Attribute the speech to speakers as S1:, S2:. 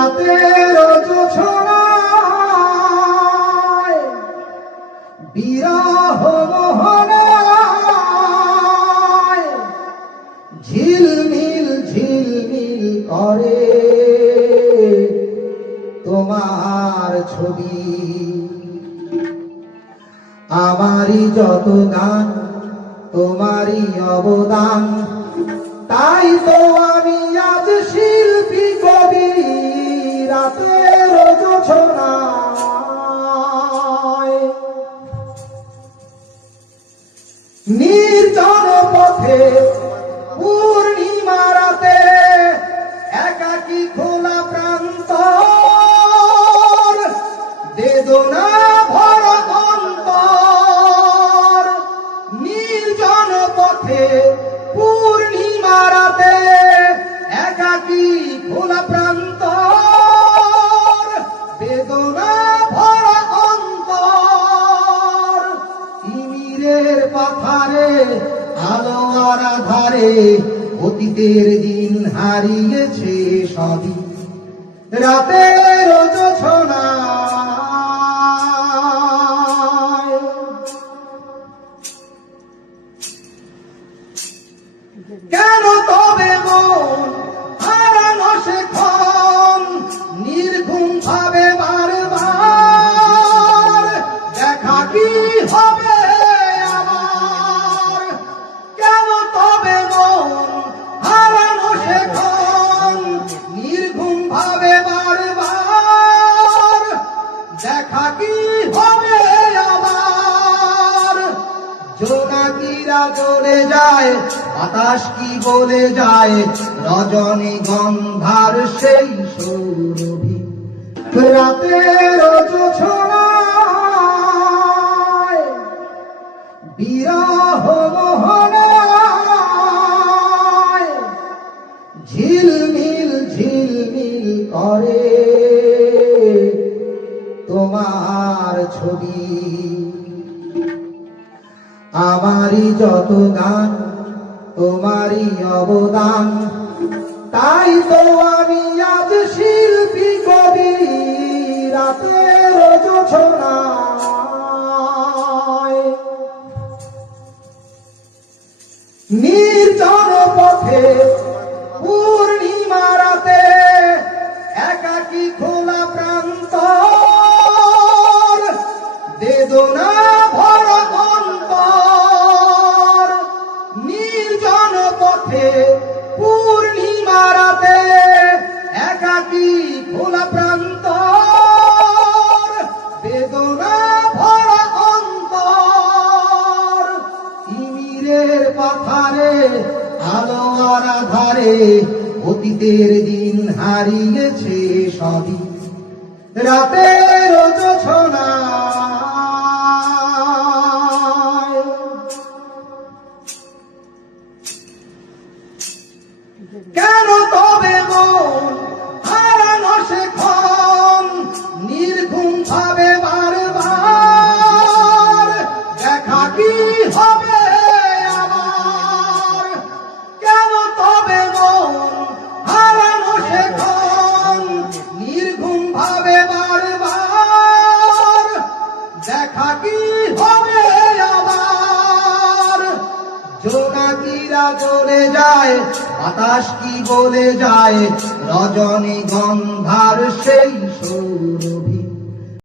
S1: রাতের ঝিলমিল ঝিলমিল করে তোমার ছবি। আমারই যত গান, তোমারই অবদান, তাই তো আমি আজ শিল্পী নির্জন পথে পূর্ণিমা রাতে একাকি খোলা প্রান্ত বেদনা ভরা অন্তর। নির্জন পথে আলো আধারে অতীতের দিন হারিয়েছে সবই। রাতের জোছনায় কেন তবে মন হারানো শেখন নির্ঘুম ভাবে জ্বলে যায়, বাতাস কি বলে যায়? রজনী গন্ধার সেই সৌরভী। জোছনায় বিরহ ঝিলমিল ঝিলমিল করে। তোমার ছবি আমারই যত গান, তোমারই অবদান। তাই তো আমি আজ শিল্পী কবি রাতের জোছনায় নির্জন পথে পূর্ণিমা রাতে একাকি খোলা প্রান্ত পথে পূর্ণিমা রাতে একাকি খোলা প্রান্ত বেদনা ভরা অন্তর। তিমিরের পাথারে, আলো আর আধারে অতীতের দিন হারিয়েছে সবই। রাতের কেন তবে মন হারানো শেখন নির্ঘুম ভাবে জ্বলে যায় বাতাস কি বলে যায়? রজনী গন্ধার সেই সৌরভী।